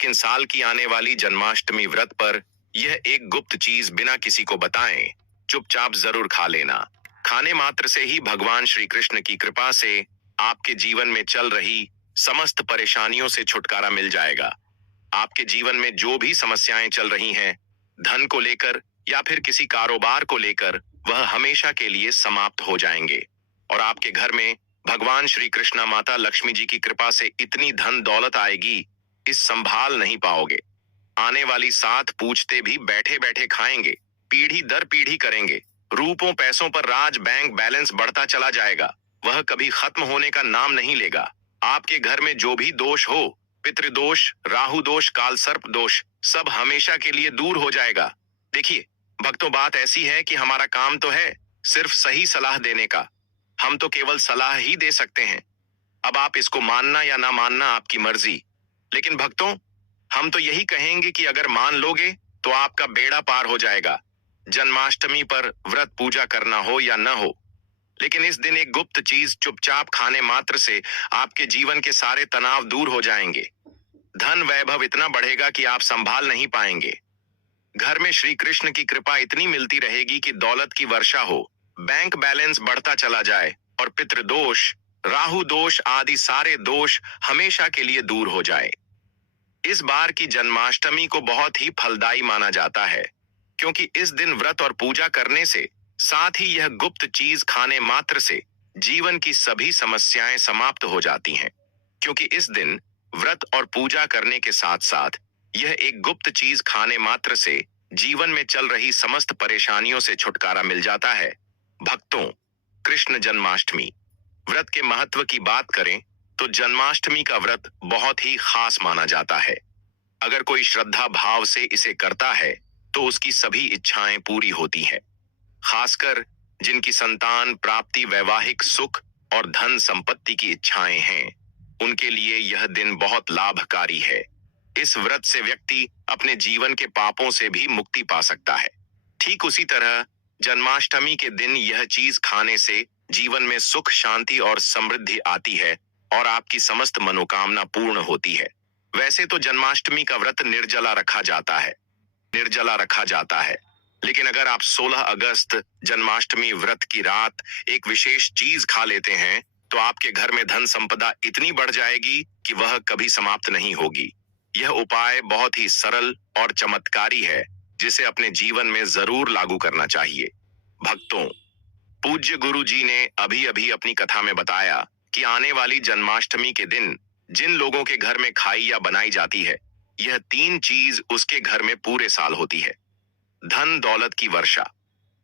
लेकिन साल की आने वाली जन्माष्टमी व्रत पर यह एक गुप्त चीज बिना किसी को बताएं चुपचाप जरूर खा लेना। खाने मात्र से ही भगवान श्री कृष्ण की कृपा से आपके जीवन में चल रही समस्त परेशानियों से छुटकारा मिल जाएगा। आपके जीवन में जो भी समस्याएं चल रही हैं, धन को लेकर या फिर किसी कारोबार को लेकर, वह हमेशा के लिए समाप्त हो जाएंगे और आपके घर में भगवान श्री कृष्णा माता लक्ष्मी जी की कृपा से इतनी धन दौलत आएगी, इस संभाल नहीं पाओगे। आने वाली 7 पूछते भी बैठे बैठे खाएंगे, पीढ़ी दर पीढ़ी करेंगे। रूपों पैसों पर राज, बैंक बैलेंस बढ़ता चला जाएगा, वह कभी खत्म होने का नाम नहीं लेगा। आपके घर में जो भी दोष हो, पितृदोष, राहु दोष, काल सर्प दोष, सब हमेशा के लिए दूर हो जाएगा। देखिए भक्तों, बात ऐसी है कि हमारा काम तो है सिर्फ सही सलाह देने का। हम तो केवल सलाह ही दे सकते हैं। अब आप इसको मानना या ना मानना आपकी मर्जी। लेकिन भक्तों, हम तो यही कहेंगे कि अगर मान लोगे तो आपका बेड़ा पार हो जाएगा। जन्माष्टमी पर व्रत पूजा करना हो या न हो, लेकिन इस दिन एक गुप्त चीज चुपचाप खाने मात्र से आपके जीवन के सारे तनाव दूर हो जाएंगे। धन वैभव इतना बढ़ेगा कि आप संभाल नहीं पाएंगे। घर में श्री कृष्ण की कृपा इतनी मिलती रहेगी कि दौलत की वर्षा हो, बैंक बैलेंस बढ़ता चला जाए और पितृदोष, राहु दोष आदि सारे दोष हमेशा के लिए दूर हो जाए। इस बार की जन्माष्टमी को बहुत ही फलदायी माना जाता है, क्योंकि इस दिन व्रत और पूजा करने से, साथ ही यह गुप्त चीज खाने मात्र से जीवन की सभी समस्याएं समाप्त हो जाती हैं। क्योंकि इस दिन व्रत और पूजा करने के साथ साथ यह एक गुप्त चीज खाने मात्र से जीवन में चल रही समस्त परेशानियों से छुटकारा मिल जाता है। भक्तों, कृष्ण जन्माष्टमी व्रत के महत्व की बात करें तो जन्माष्टमी का व्रत बहुत ही खास माना जाता है। अगर कोई श्रद्धा भाव से इसे करता है तो उसकी सभी इच्छाएं पूरी होती हैं। खासकर जिनकी संतान प्राप्ति, वैवाहिक सुख और धन संपत्ति की इच्छाएं हैं, उनके लिए यह दिन बहुत लाभकारी है। इस व्रत से व्यक्ति अपने जीवन के पापों से भी मुक्ति पा सकता है। ठीक उसी तरह जन्माष्टमी के दिन यह चीज खाने से जीवन में सुख, शांति और समृद्धि आती है और आपकी समस्त मनोकामना पूर्ण होती है। वैसे तो जन्माष्टमी का व्रत निर्जला रखा जाता है, लेकिन अगर आप 16 अगस्त जन्माष्टमी व्रत की रात एक विशेष चीज खा लेते हैं तो आपके घर में धन संपदा इतनी बढ़ जाएगी कि वह कभी समाप्त नहीं होगी। यह उपाय बहुत ही सरल और चमत्कारी है, जिसे अपने जीवन में जरूर लागू करना चाहिए। भक्तों, पूज्य गुरु जी ने अभी अभी अपनी कथा में बताया कि आने वाली जन्माष्टमी के दिन जिन लोगों के घर में खाई या बनाई जाती है, यह 3 चीज उसके घर में पूरे साल होती है। धन दौलत की वर्षा।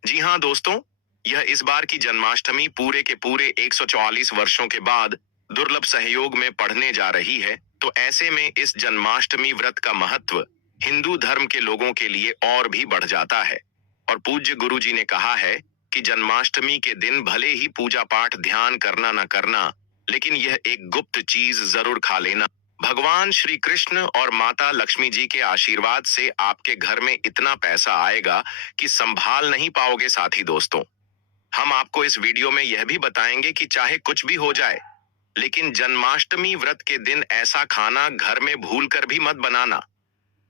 जी हाँ दोस्तों, यह इस बार की जन्माष्टमी पूरे के पूरे 144 वर्षों के बाद दुर्लभ सहयोग में पढ़ने जा रही है। तो ऐसे में इस जन्माष्टमी व्रत का महत्व हिंदू धर्म के लोगों के लिए और भी बढ़ जाता है। और पूज्य गुरु जी ने कहा है कि जन्माष्टमी के दिन भले ही पूजा पाठ ध्यान करना न करना, लेकिन यह एक गुप्त चीज जरूर खा लेना। भगवान श्री कृष्ण और माता लक्ष्मी जी के आशीर्वाद से आपके घर में इतना पैसा आएगा कि संभाल नहीं पाओगे। साथी दोस्तों, हम आपको इस वीडियो में यह भी बताएंगे कि चाहे कुछ भी हो जाए, लेकिन जन्माष्टमी व्रत के दिन ऐसा खाना घर में भूल कर भी मत बनाना,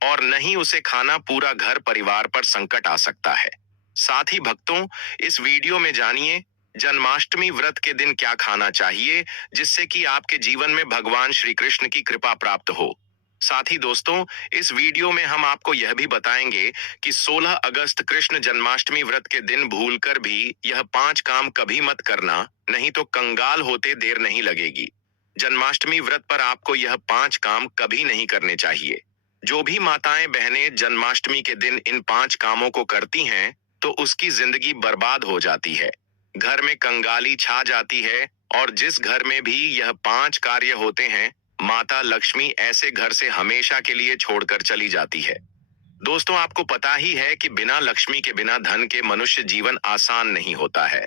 और नहीं उसे खाना पूरा घर परिवार पर संकट आ सकता है। साथ ही भक्तों, इस वीडियो में जानिए जन्माष्टमी व्रत के दिन क्या खाना चाहिए, जिससे कि आपके जीवन में भगवान श्री कृष्ण की कृपा प्राप्त हो। साथ ही दोस्तों, इस वीडियो में हम आपको यह भी बताएंगे कि 16 अगस्त कृष्ण जन्माष्टमी व्रत के दिन भूलकर भी यह 5 काम कभी मत करना, नहीं तो कंगाल होते देर नहीं लगेगी। जन्माष्टमी व्रत पर आपको यह 5 काम कभी नहीं करने चाहिए। जो भी माताएं बहनें जन्माष्टमी के दिन इन 5 कामों को करती हैं तो उसकी जिंदगी बर्बाद हो जाती है, घर में कंगाली छा जाती है, और जिस घर में भी यह 5 कार्य होते हैं, माता लक्ष्मी ऐसे घर से हमेशा के लिए छोड़कर चली जाती है। दोस्तों, आपको पता ही है कि बिना लक्ष्मी के, बिना धन के मनुष्य जीवन आसान नहीं होता है।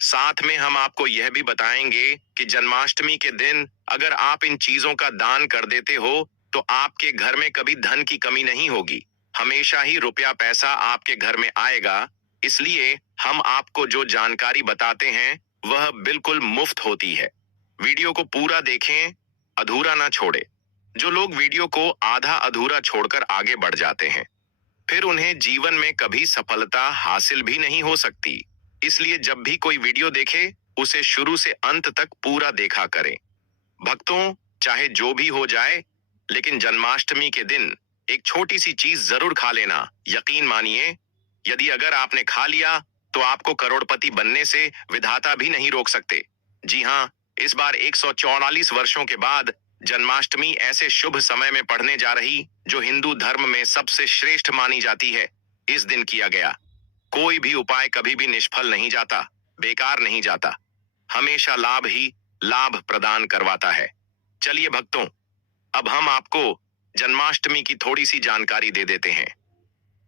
साथ में हम आपको यह भी बताएंगे कि जन्माष्टमी के दिन अगर आप इन चीजों का दान कर देते हो तो आपके घर में कभी धन की कमी नहीं होगी, हमेशा ही रुपया पैसा आपके घर में आएगा। इसलिए हम आपको जो जानकारी बताते हैं वह बिल्कुल मुफ्त होती है। वीडियो को पूरा देखें, अधूरा ना छोड़े। जो लोग वीडियो को आधा अधूरा छोड़कर आगे बढ़ जाते हैं, फिर उन्हें जीवन में कभी सफलता हासिल भी नहीं हो सकती। इसलिए जब भी कोई वीडियो देखे, उसे शुरू से अंत तक पूरा देखा करें। भक्तों, चाहे जो भी हो जाए, लेकिन जन्माष्टमी के दिन एक छोटी सी चीज जरूर खा लेना। यकीन मानिए, यदि अगर आपने खा लिया तो आपको करोड़पति बनने से विधाता भी नहीं रोक सकते। जी हाँ, इस बार 144 वर्षों के बाद जन्माष्टमी ऐसे शुभ समय में पड़ने जा रही, जो हिंदू धर्म में सबसे श्रेष्ठ मानी जाती है। इस दिन किया गया कोई भी उपाय कभी भी निष्फल नहीं जाता, बेकार नहीं जाता, हमेशा लाभ ही लाभ प्रदान करवाता है। चलिए भक्तों, अब हम आपको जन्माष्टमी की थोड़ी सी जानकारी दे देते हैं।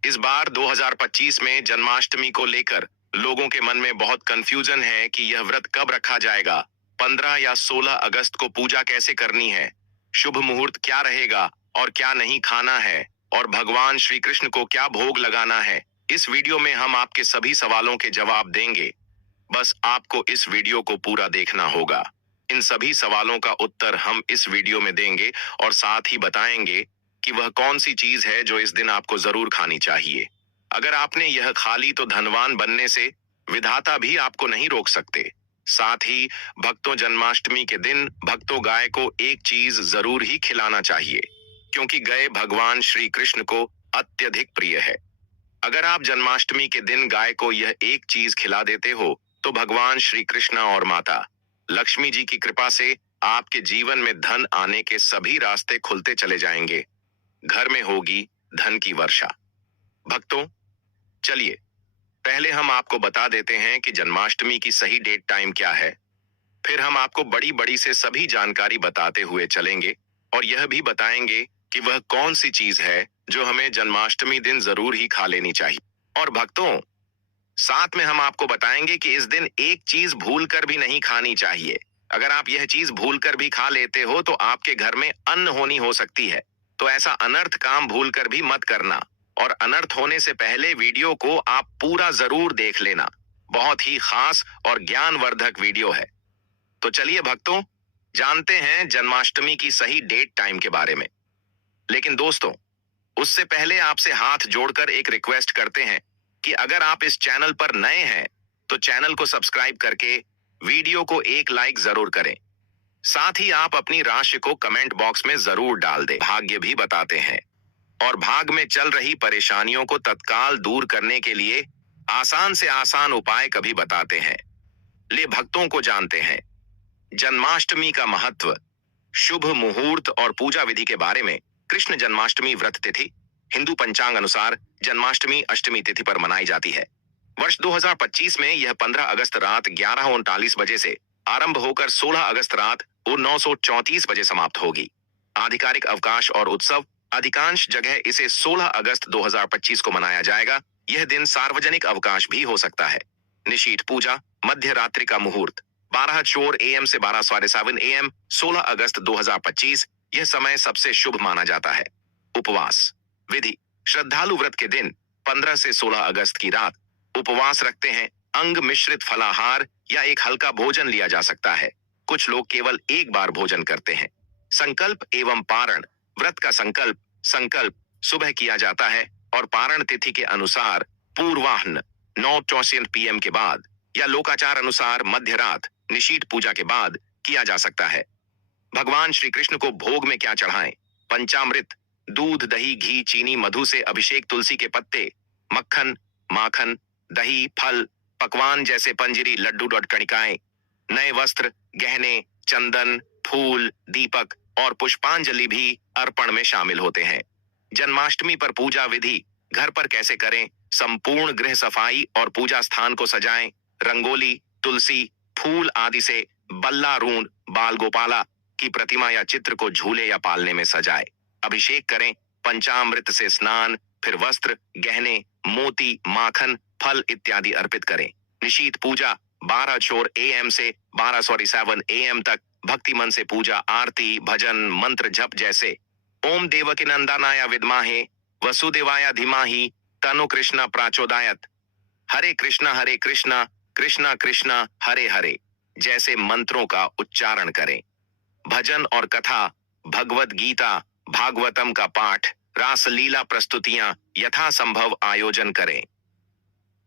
इस बार 2025 में जन्माष्टमी को लेकर लोगों के मन में बहुत कंफ्यूजन है कि यह व्रत कब रखा जाएगा, 15 या 16 अगस्त को पूजा कैसे करनी है, शुभ मुहूर्त क्या रहेगा और क्या नहीं खाना है, और भगवान श्री कृष्ण को क्या भोग लगाना है। इस वीडियो में हम आपके सभी सवालों के जवाब देंगे। बस आपको इस वीडियो को पूरा देखना होगा। इन सभी सवालों का उत्तर हम इस वीडियो में देंगे और साथ ही बताएंगे कि वह कौन सी चीज है जो इस दिन आपको जरूर खानी चाहिए। अगर आपने यह खा ली तो धनवान बनने से विधाता भी आपको नहीं रोक सकते। साथ ही भक्तों, जन्माष्टमी के दिन भक्तों गाय को एक चीज जरूर ही खिलाना चाहिए, क्योंकि गाय भगवान श्री कृष्ण को अत्यधिक प्रिय है। अगर आप जन्माष्टमी के दिन गाय को यह एक चीज खिला देते हो तो भगवान श्री कृष्ण और माता लक्ष्मी जी की कृपा से आपके जीवन में धन आने के सभी रास्ते खुलते चले जाएंगे। घर में होगी धन की वर्षा। भक्तों, चलिए पहले हम आपको बता देते हैं कि जन्माष्टमी की सही डेट टाइम क्या है। फिर हम आपको बड़ी बड़ी से सभी जानकारी बताते हुए चलेंगे और यह भी बताएंगे कि वह कौन सी चीज है जो हमें जन्माष्टमी दिन जरूर ही खा लेनी चाहिए। और भक्तों, साथ में हम आपको बताएंगे कि इस दिन एक चीज भूल कर भी नहीं खानी चाहिए। अगर आप यह चीज भूल कर भी खा लेते हो तो आपके घर में अन्न होनी हो सकती है। तो ऐसा अनर्थ काम भूल कर भी मत करना, और अनर्थ होने से पहले वीडियो को आप पूरा जरूर देख लेना। बहुत ही खास और ज्ञानवर्धक वीडियो है। तो चलिए भक्तों, जानते हैं जन्माष्टमी की सही डेट टाइम के बारे में। लेकिन दोस्तों, उससे पहले आपसे हाथ जोड़कर एक रिक्वेस्ट करते हैं कि अगर आप इस चैनल पर नए हैं तो चैनल को सब्सक्राइब करके वीडियो को एक लाइक जरूर करें। साथ ही आप अपनी राशि को कमेंट बॉक्स में जरूर डाल दें। भाग्य भी बताते हैं और भाग में चल रही परेशानियों को तत्काल दूर करने के लिए आसान से आसान उपाय कभी बताते हैं। ले भक्तों को जानते हैं जन्माष्टमी का महत्व, शुभ मुहूर्त और पूजा विधि के बारे में। कृष्ण जन्माष्टमी व्रत तिथि हिंदू पंचांग अनुसार जन्माष्टमी अष्टमी तिथि पर मनाई जाती है। वर्ष 2025 में यह 15 अगस्त रात 11:39 बजे से आरंभ होकर 16 अगस्त रात 9:34 बजे समाप्त होगी। आधिकारिक अवकाश और उत्सव, अधिकांश जगह इसे 16 अगस्त 2025 को मनाया जाएगा। यह दिन सार्वजनिक अवकाश भी हो सकता है। निशीथ पूजा, मध्य रात्रि का मुहूर्त 12:04 AM से 12:7 AM 16 अगस्त 2025, यह समय सबसे शुभ माना जाता है। उपवास विधि, श्रद्धालु व्रत के दिन 15 से 16 अगस्त की रात उपवास रखते हैं। अंग मिश्रित फलाहार या एक हल्का भोजन लिया जा सकता है। कुछ लोग केवल एक बार भोजन करते हैं। संकल्प एवं पारण, व्रत का संकल्प सुबह किया जाता है और पारण तिथि के अनुसार पूर्वाह्न 9:64 PM के बाद या लोकाचार अनुसार मध्य रात निशीथ पूजा के बाद किया जा सकता है। भगवान श्री कृष्ण को भोग में क्या चढ़ाएं? पंचामृत, दूध, दही, घी, चीनी, मधु से अभिषेक, तुलसी के पत्ते, मक्खन, माखन, दही, फल, पकवान जैसे पंजरी, लड्डू, कणिकाएं, नए वस्त्र, गहने, चंदन, फूल, दीपक और पुष्पांजलि भी अर्पण में शामिल होते हैं। जन्माष्टमी पर पूजा विधि, घर पर कैसे करें? संपूर्ण गृह सफाई और पूजा स्थान को सजाएं। रंगोली, तुलसी, फूल आदि से बल्लारूण बाल गोपाला की प्रतिमा या चित्र को झूले या पालने में सजाए। अभिषेक करें। पंचामृत से स्नान, फिर वस्त्र, गहने, मोती, माखन, फल इत्यादि अर्पित करें। निशीथ पूजा 12:04 AM से 12:47 AM तक भक्ति मन से पूजा, आरती, भजन, मंत्र जप जैसे ओम देवकी नंदनाय विद्महे वसुदेवाय धीमहि तनु कृष्ण प्रचोदयात्, हरे कृष्णा कृष्णा कृष्णा हरे हरे जैसे मंत्रों का उच्चारण करें। भजन और कथा, भगवद गीता, भागवतम का पाठ, रासलीला प्रस्तुतियां यथासंभव आयोजन करें।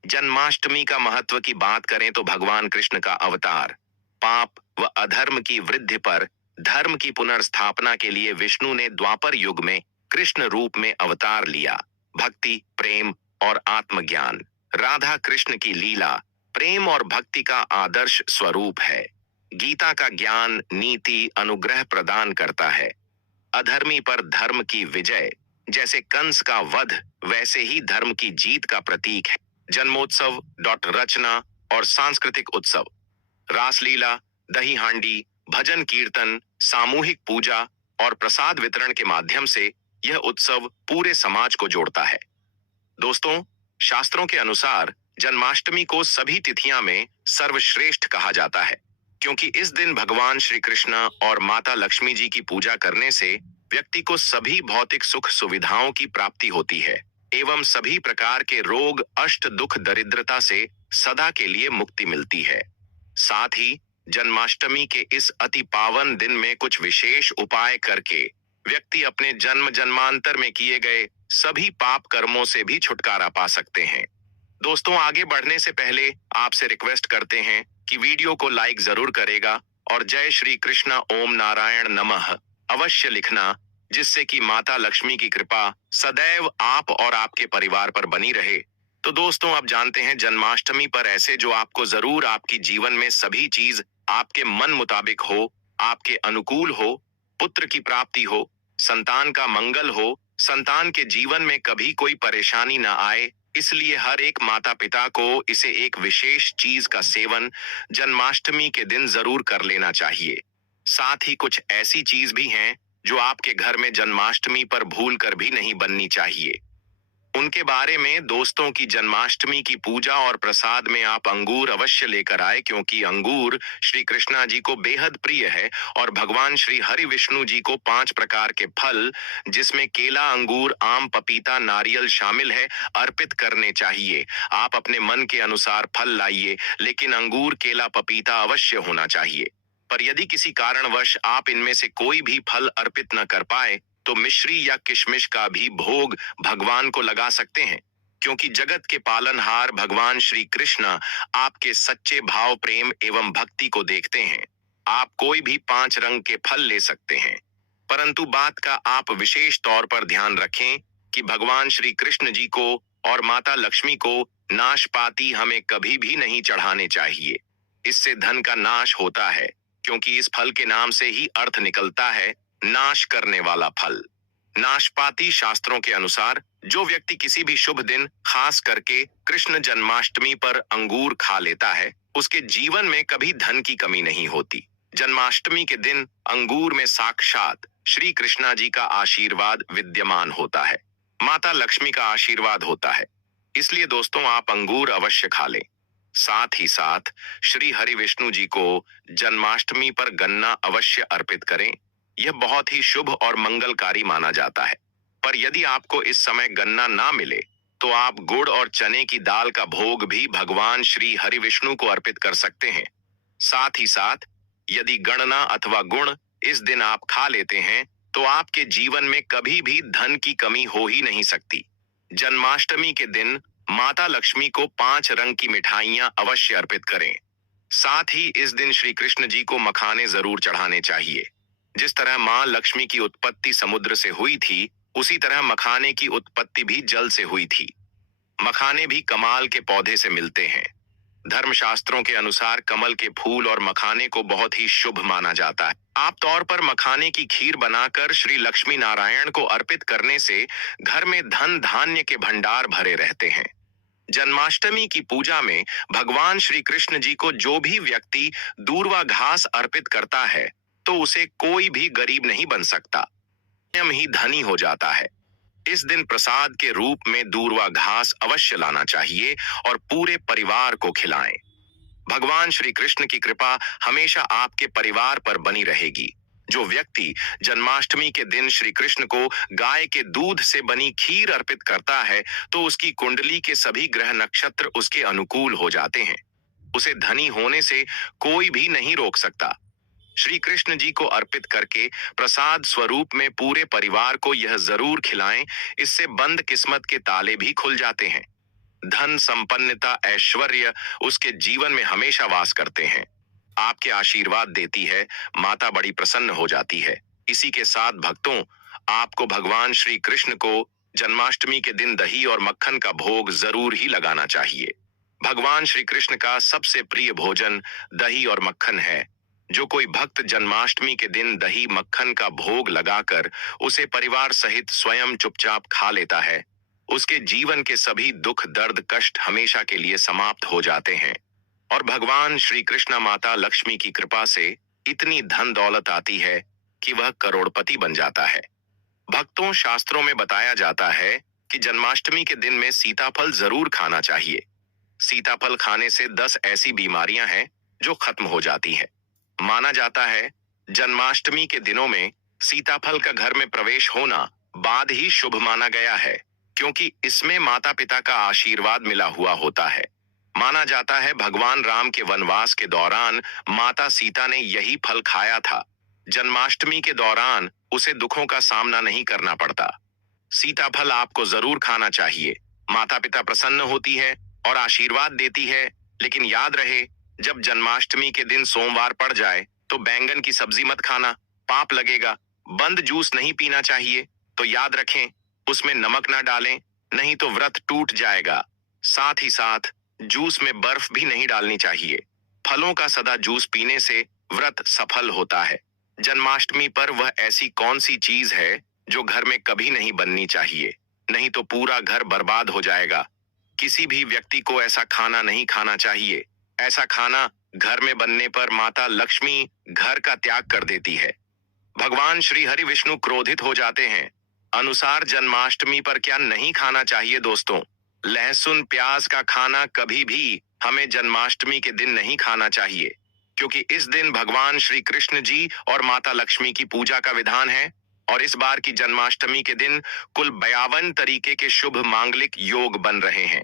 जन्माष्टमी का महत्व की बात करें तो भगवान कृष्ण का अवतार, पाप व अधर्म की वृद्धि पर धर्म की पुनर्स्थापना के लिए विष्णु ने द्वापर युग में कृष्ण रूप में अवतार लिया। भक्ति, प्रेम और आत्मज्ञान। राधा कृष्ण की लीला प्रेम और भक्ति का आदर्श स्वरूप है। गीता का ज्ञान, नीति, अनुग्रह प्रदान करता है। अधर्मी पर धर्म की विजय, जैसे कंस का वध वैसे ही धर्म की जीत का प्रतीक है। जन्मोत्सव, रचना और सांस्कृतिक उत्सव, रासलीला, दही हांडी, भजन कीर्तन, सामूहिक पूजा और प्रसाद वितरण के माध्यम से यह उत्सव पूरे समाज को जोड़ता है। दोस्तों, शास्त्रों के अनुसार जन्माष्टमी को सभी तिथियां में सर्वश्रेष्ठ कहा जाता है, क्योंकि इस दिन भगवान श्री कृष्ण और माता लक्ष्मी जी की पूजा करने से व्यक्ति को सभी भौतिक सुख सुविधाओं की प्राप्ति होती है एवं सभी प्रकार के रोग, अष्ट, दुख, दरिद्रता से सदा के लिए मुक्ति मिलती है। साथ ही जन्माष्टमी के इस अति पावन दिन में कुछ विशेष उपाय करके व्यक्ति अपने जन्म जन्मांतर में किए गए सभी पाप कर्मों से भी छुटकारा पा सकते हैं। दोस्तों, आगे बढ़ने से पहले आपसे रिक्वेस्ट करते हैं कि वीडियो को लाइक जरूर करेगा और जय श्री कृष्ण, ओम नारायण नमः अवश्य लिखना, जिससे कि माता लक्ष्मी की कृपा सदैव आप और आपके परिवार पर बनी रहे। तो दोस्तों, अब जानते हैं जन्माष्टमी पर ऐसे जो आपको जरूर आपकी जीवन में सभी चीज आपके मन मुताबिक हो, आपके अनुकूल हो, पुत्र की प्राप्ति हो, संतान का मंगल हो, संतान के जीवन में कभी कोई परेशानी ना आए, इसलिए हर एक माता पिता को इसे एक विशेष चीज का सेवन जन्माष्टमी के दिन जरूर कर लेना चाहिए। साथ ही कुछ ऐसी चीज भी हैं जो आपके घर में जन्माष्टमी पर भूल कर भी नहीं बननी चाहिए। उनके बारे में दोस्तों की जन्माष्टमी की पूजा और प्रसाद में आप अंगूर अवश्य लेकर आए, क्योंकि अंगूर श्री कृष्णा जी को बेहद प्रिय है और भगवान श्री हरि विष्णु जी को 5 प्रकार के फल, जिसमें केला, अंगूर, आम, पपीता, नारियल शामिल है, अर्पित करने चाहिए। आप अपने मन के अनुसार फल लाइए, लेकिन अंगूर, केला, पपीता अवश्य होना चाहिए। पर यदि किसी कारणवश आप इनमें से कोई भी फल अर्पित न कर पाए तो मिश्री या किशमिश का भी भोग भगवान को लगा सकते हैं, क्योंकि जगत के पालनहार भगवान श्री कृष्ण आपके सच्चे भाव, प्रेम एवं भक्ति को देखते हैं। आप कोई भी 5 रंग के फल ले सकते हैं, परंतु बात का आप विशेष तौर पर ध्यान रखें कि भगवान श्री कृष्ण जी को और माता लक्ष्मी को नाशपाती हमें कभी भी नहीं चढ़ाने चाहिए। इससे धन का नाश होता है, क्योंकि इस फल के नाम से ही अर्थ निकलता है नाश करने वाला फल। नाशपाती शास्त्रों के अनुसार जो व्यक्ति किसी भी शुभ दिन, खास करके कृष्ण जन्माष्टमी पर अंगूर खा लेता है, उसके जीवन में कभी धन की कमी नहीं होती। जन्माष्टमी के दिन अंगूर में साक्षात श्री कृष्णा जी का आशीर्वाद विद्यमान होता है, माता लक्ष्मी का आशीर्वाद होता है। इसलिए दोस्तों, आप अंगूर अवश्य खा लें। साथ ही साथ श्री हरि विष्णु जी को जन्माष्टमी पर गन्ना अवश्य अर्पित करें। यह बहुत ही शुभ और मंगलकारी माना जाता है। पर यदि आपको इस समय गन्ना ना मिले तो आप गुड़ और चने की दाल का भोग भी भगवान श्री हरि विष्णु को अर्पित कर सकते हैं। साथ ही साथ यदि गणना अथवा गुण इस दिन आप खा लेते हैं तो आपके जीवन में कभी भी धन की कमी हो ही नहीं सकती। जन्माष्टमी के दिन माता लक्ष्मी को 5 रंग की मिठाइयां अवश्य अर्पित करें। साथ ही इस दिन श्री कृष्ण जी को मखाने जरूर चढ़ाने चाहिए। जिस तरह मां लक्ष्मी की उत्पत्ति समुद्र से हुई थी, उसी तरह मखाने की उत्पत्ति भी जल से हुई थी। मखाने भी कमाल के पौधे से मिलते हैं। धर्मशास्त्रों के अनुसार कमल के फूल और मखाने को बहुत ही शुभ माना जाता है। आप तौर पर मखाने की खीर बनाकर श्री लक्ष्मी नारायण को अर्पित करने से घर में धन धान्य के भंडार भरे रहते हैं। जन्माष्टमी की पूजा में भगवान श्री कृष्ण जी को जो भी व्यक्ति दूर्वा घास अर्पित करता है तो उसे कोई भी गरीब नहीं बन सकता, स्वयं ही धनी हो जाता है। इस दिन प्रसाद के रूप में दूर्वा घास अवश्य लाना चाहिए और पूरे परिवार को खिलाएं। भगवान श्री कृष्ण की कृपा हमेशा आपके परिवार पर बनी रहेगी। जो व्यक्ति जन्माष्टमी के दिन श्री कृष्ण को गाय के दूध से बनी खीर अर्पित करता है तो उसकी कुंडली के सभी ग्रह नक्षत्र उसके अनुकूल हो जाते हैं। उसे धनी होने से कोई भी नहीं रोक सकता। श्री कृष्ण जी को अर्पित करके प्रसाद स्वरूप में पूरे परिवार को यह जरूर खिलाएं, इससे बंद किस्मत के ताले भी खुल जाते हैं। धन संपन्नता ऐश्वर्य उसके जीवन में हमेशा वास करते हैं। आपके आशीर्वाद देती है, माता बड़ी प्रसन्न हो जाती है। इसी के साथ भक्तों, आपको भगवान श्री कृष्ण को जन्माष्टमी के दिन दही और मक्खन का भोग जरूर ही लगाना चाहिए। भगवान श्री कृष्ण का सबसे प्रिय भोजन दही और मक्खन है। जो कोई भक्त जन्माष्टमी के दिन दही मक्खन का भोग लगाकर उसे परिवार सहित स्वयं चुपचाप खा लेता है, उसके जीवन के सभी दुख दर्द कष्ट हमेशा के लिए समाप्त हो जाते हैं और भगवान श्री कृष्ण माता लक्ष्मी की कृपा से इतनी धन दौलत आती है कि वह करोड़पति बन जाता है। भक्तों, शास्त्रों में बताया जाता है कि जन्माष्टमी के दिन में सीताफल जरूर खाना चाहिए। सीताफल खाने से 10 ऐसी बीमारियां हैं जो खत्म हो जाती हैं। माना जाता है जन्माष्टमी के दिनों में सीताफल का घर में प्रवेश होना बाद ही शुभ माना गया है, क्योंकि इसमें माता पिता का आशीर्वाद मिला हुआ होता है। माना जाता है भगवान राम के वनवास के दौरान माता सीता ने यही फल खाया था। जन्माष्टमी के दौरान उसे दुखों का सामना नहीं करना पड़ता। सीताफल आपको जरूर खाना चाहिए। माता पिता प्रसन्न होती है और आशीर्वाद देती है। लेकिन याद रहे, जब जन्माष्टमी के दिन सोमवार पड़ जाए तो बैंगन की सब्जी मत खाना, पाप लगेगा। बंद जूस नहीं पीना चाहिए, तो याद रखें उसमें नमक ना डालें, नहीं तो व्रत टूट जाएगा। साथ ही साथ जूस में बर्फ भी नहीं डालनी चाहिए। फलों का सदा जूस पीने से व्रत सफल होता है। जन्माष्टमी पर वह ऐसी कौन सी चीज है जो घर में कभी नहीं बननी चाहिए, नहीं तो पूरा घर बर्बाद हो जाएगा। किसी भी व्यक्ति को ऐसा खाना नहीं खाना चाहिए। ऐसा खाना घर में बनने पर माता लक्ष्मी घर का त्याग कर देती है। भगवान श्री हरि विष्णु क्रोधित हो जाते हैं। अनुसार जन्माष्टमी पर क्या नहीं खाना चाहिए दोस्तों? लहसुन प्याज का खाना कभी भी हमें जन्माष्टमी के दिन नहीं खाना चाहिए, क्योंकि इस दिन भगवान श्री कृष्ण जी और माता लक्ष्मी की पूजा का विधान है और इस बार की जन्माष्टमी के दिन कुल 52 तरीके के शुभ मांगलिक योग बन रहे हैं।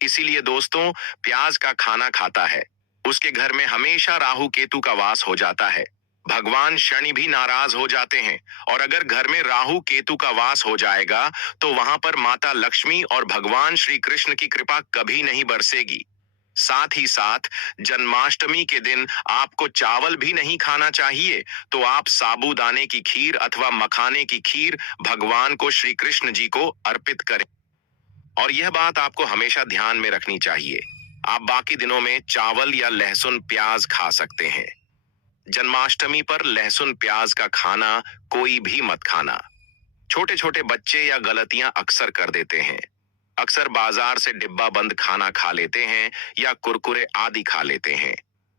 इसीलिए दोस्तों, प्याज का खाना खाता है उसके घर में हमेशा राहु केतु का वास हो जाता है। भगवान शनि भी नाराज हो जाते हैं और अगर घर में राहु केतु का वास हो जाएगा तो वहां पर माता लक्ष्मी और भगवान श्री कृष्ण की कृपा कभी नहीं बरसेगी। साथ ही साथ जन्माष्टमी के दिन आपको चावल भी नहीं खाना चाहिए, तो आप साबूदाने की खीर अथवा मखाने की खीर भगवान को श्री कृष्ण जी को अर्पित करें। और यह बात आपको हमेशा ध्यान में रखनी चाहिए, आप बाकी दिनों में चावल या लहसुन प्याज खा सकते हैं। जन्माष्टमी पर लहसुन प्याज का खाना कोई भी मत खाना। छोटे छोटे बच्चे या गलतियां अक्सर कर देते हैं। अक्सर बाजार से डिब्बा बंद खाना खा लेते हैं या कुरकुरे आदि खा लेते हैं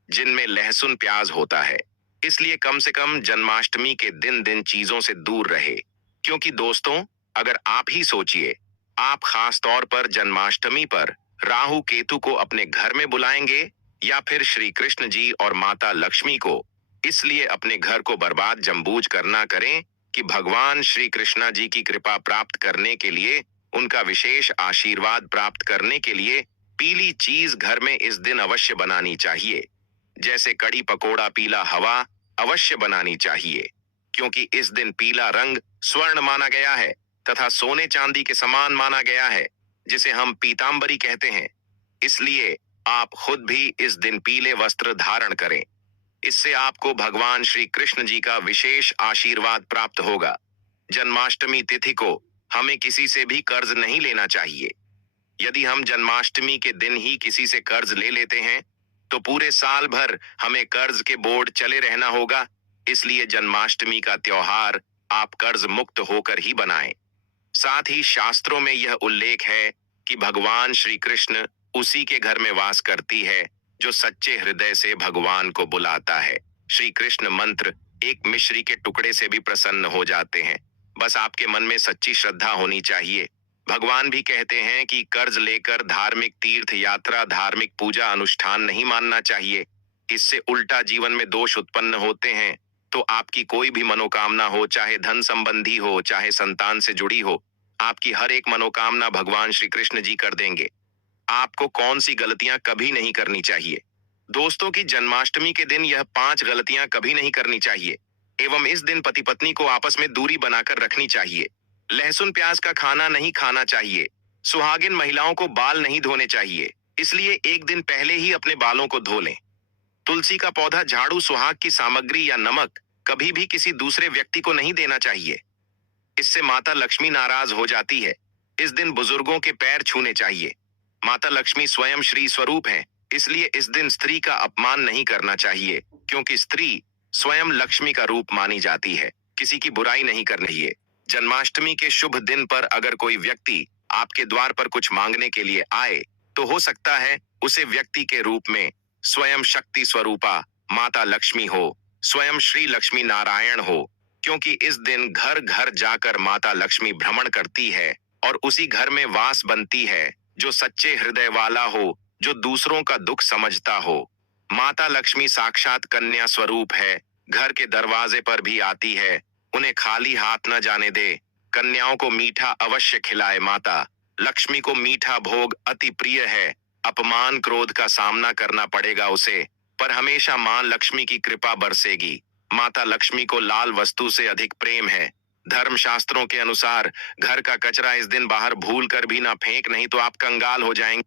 जिनमें लहसुन प्याज होता है। इसलिए कम से कम जन्माष्टमी के दिन चीजों से दूर रहे। क्योंकि दोस्तों, अगर आप ही सोचिए, आप खास तौर पर जन्माष्टमी पर राहु केतु को अपने घर में बुलाएंगे या फिर श्री कृष्ण जी और माता लक्ष्मी को। इसलिए अपने घर को बर्बाद जम्बूज करना करें कि भगवान श्री कृष्णा जी की कृपा प्राप्त करने के लिए, उनका विशेष आशीर्वाद प्राप्त करने के लिए पीली चीज घर में इस दिन अवश्य बनानी चाहिए। जैसे कड़ी पकोड़ा पीला हवा अवश्य बनानी चाहिए, क्योंकि इस दिन पीला रंग स्वर्ण माना गया है तथा सोने चांदी के समान माना गया है, जिसे हम पीतांबरी कहते हैं। इसलिए आप खुद भी इस दिन पीले वस्त्र धारण करें। इससे आपको भगवान श्री कृष्ण जी का विशेष आशीर्वाद प्राप्त होगा। जन्माष्टमी तिथि को हमें किसी से भी कर्ज नहीं लेना चाहिए। यदि हम जन्माष्टमी के दिन ही किसी से कर्ज ले लेते हैं तो पूरे साल भर हमें कर्ज के बोझ चले रहना होगा। इसलिए जन्माष्टमी का त्योहार आप कर्ज मुक्त होकर ही बनाएं। साथ ही शास्त्रों में यह उल्लेख है कि भगवान श्री कृष्ण उसी के घर में वास करती है जो सच्चे हृदय से भगवान को बुलाता है। श्री कृष्ण मंत्र एक मिश्री के टुकड़े से भी प्रसन्न हो जाते हैं। बस आपके मन में सच्ची श्रद्धा होनी चाहिए। भगवान भी कहते हैं कि कर्ज लेकर धार्मिक तीर्थ यात्रा धार्मिक पूजा अनुष्ठान नहीं मानना चाहिए। इससे उल्टा जीवन में दोष उत्पन्न होते हैं। तो आपकी कोई भी मनोकामना हो, चाहे धन संबंधी हो, चाहे संतान से जुड़ी हो, आपकी हर एक मनोकामना भगवान श्री कृष्ण जी कर देंगे। आपको कौन सी गलतियां कभी नहीं करनी चाहिए? दोस्तों की जन्माष्टमी के दिन यह 5 गलतियां कभी नहीं करनी चाहिए एवं इस दिन पति पत्नी को आपस में दूरी बनाकर रखनी चाहिए। लहसुन प्याज का खाना नहीं खाना चाहिए। सुहागिन महिलाओं को बाल नहीं धोने चाहिए, इसलिए एक दिन पहले ही अपने बालों को धो लें। तुलसी का पौधा, झाड़ू, सुहाग की सामग्री या नमक कभी भी किसी दूसरे व्यक्ति को नहीं देना चाहिए। इससे माता लक्ष्मी नाराज हो जाती है। इस दिन बुजुर्गों के पैर छूने चाहिए। माता लक्ष्मी स्वयं श्री स्वरूप हैं, इसलिए इस दिन स्त्री का अपमान नहीं करना चाहिए, क्योंकि स्त्री स्वयं लक्ष्मी का रूप मानी जाती है। किसी की बुराई नहीं करनी चाहिए। जन्माष्टमी के शुभ दिन पर अगर कोई व्यक्ति आपके द्वार पर कुछ मांगने के लिए आए, तो हो सकता है उसे व्यक्ति के रूप में स्वयं शक्ति स्वरूपा माता लक्ष्मी हो, स्वयं श्री लक्ष्मी नारायण हो, क्योंकि इस दिन घर घर जाकर माता लक्ष्मी भ्रमण करती है और उसी घर में वास बनती है जो सच्चे हृदय वाला हो, जो दूसरों का दुख समझता हो। माता लक्ष्मी साक्षात कन्या स्वरूप है, घर के दरवाजे पर भी आती है। उन्हें खाली हाथ न जाने दे। कन्याओं को मीठा अवश्य खिलाए। माता लक्ष्मी को मीठा भोग अति प्रिय है। अपमान क्रोध का सामना करना पड़ेगा उसे, पर हमेशा मां लक्ष्मी की कृपा बरसेगी। माता लक्ष्मी को लाल वस्तु से अधिक प्रेम है। धर्म शास्त्रों के अनुसार घर का कचरा इस दिन बाहर भूल कर भी ना फेंक, नहीं तो आप कंगाल हो जाएंगे।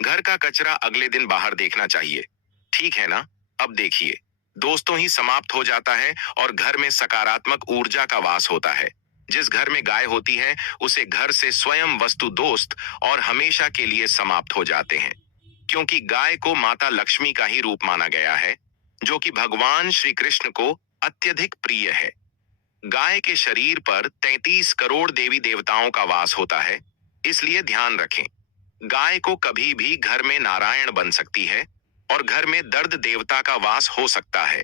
घर का कचरा अगले दिन बाहर देखना चाहिए, ठीक है ना? अब देखिए, दोस्तों ही समाप्त हो जाता है और घर में सकारात्मक ऊर्जा का वास होता है। जिस घर में गाय होती है उसे घर से स्वयं वस्तु दोस्त और हमेशा के लिए समाप्त हो जाते हैं, क्योंकि गाय को माता लक्ष्मी का ही रूप माना गया है, जो कि भगवान श्री कृष्ण को अत्यधिक प्रिय है। गाय के शरीर पर 33 करोड़ देवी देवताओं का वास होता है, इसलिए ध्यान रखें। गाय को कभी भी घर में नारायण बन सकती है और घर में दर्द देवता का वास हो सकता है,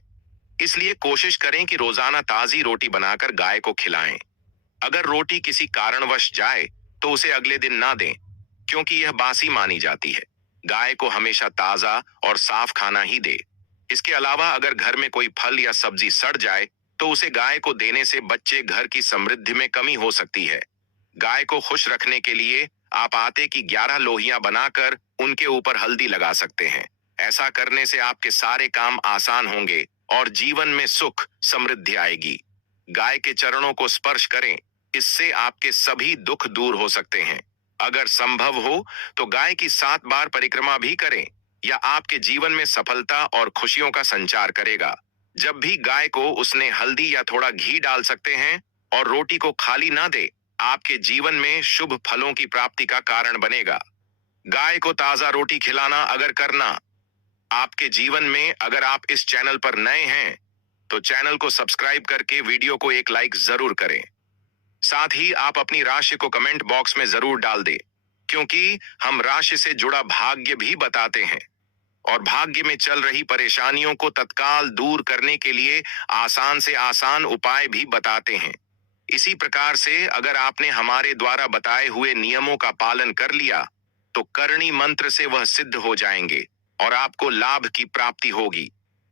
इसलिए कोशिश करें कि रोजाना ताजी रोटी बनाकर गाय को खिलाएं। अगर रोटी किसी कारणवश जाए तो उसे अगले दिन ना दें, क्योंकि यह बासी मानी जाती है। गाय को हमेशा ताजा और साफ खाना ही दे। इसके अलावा अगर घर में कोई फल या सब्जी सड़ जाए तो उसे गाय को देने से बच्चे घर की समृद्धि में कमी हो सकती है। गाय को खुश रखने के लिए आप आटे की 11 लोहियां बनाकर उनके ऊपर हल्दी लगा सकते हैं। ऐसा करने से आपके सारे काम आसान होंगे और जीवन में सुख समृद्धि आएगी। गाय के चरणों को स्पर्श करें, इससे आपके सभी दुख दूर हो सकते हैं। अगर संभव हो तो गाय की 7 बार परिक्रमा भी करें, या आपके जीवन में सफलता और खुशियों का संचार करेगा। जब भी गाय को उसने हल्दी या थोड़ा घी डाल सकते हैं और रोटी को खाली ना दे, आपके जीवन में शुभ फलों की प्राप्ति का कारण बनेगा। गाय को ताजा रोटी खिलाना अगर करना आपके जीवन में, अगर आप इस चैनल पर नए हैं तो चैनल को सब्सक्राइब करके वीडियो को एक लाइक जरूर करें। साथ ही आप अपनी राशि को कमेंट बॉक्स में जरूर डाल दें, क्योंकि हम राशि से जुड़ा भाग्य भी बताते हैं और भाग्य में चल रही परेशानियों को तत्काल दूर करने के लिए आसान से आसान उपाय भी बताते हैं। इसी प्रकार से अगर आपने हमारे द्वारा बताए हुए नियमों का पालन कर लिया तो करणी मंत्र से वह सिद्ध हो जाएंगे और आपको लाभ की प्राप्ति होगी।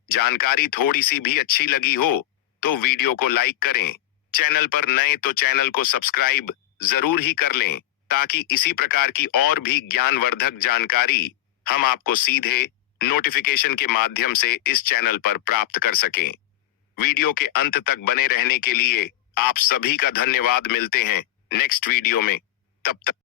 जानकारी थोड़ी सी भी अच्छी लगी हो तो वीडियो को लाइक करें। चैनल पर नए तो चैनल को सब्सक्राइब जरूर ही कर लें, ताकि इसी प्रकार की और भी ज्ञानवर्धक जानकारी हम आपको सीधे नोटिफिकेशन के माध्यम से इस चैनल पर प्राप्त कर सकें। वीडियो के अंत तक बने रहने के लिए आप सभी का धन्यवाद। मिलते हैं नेक्स्ट वीडियो में, तब तक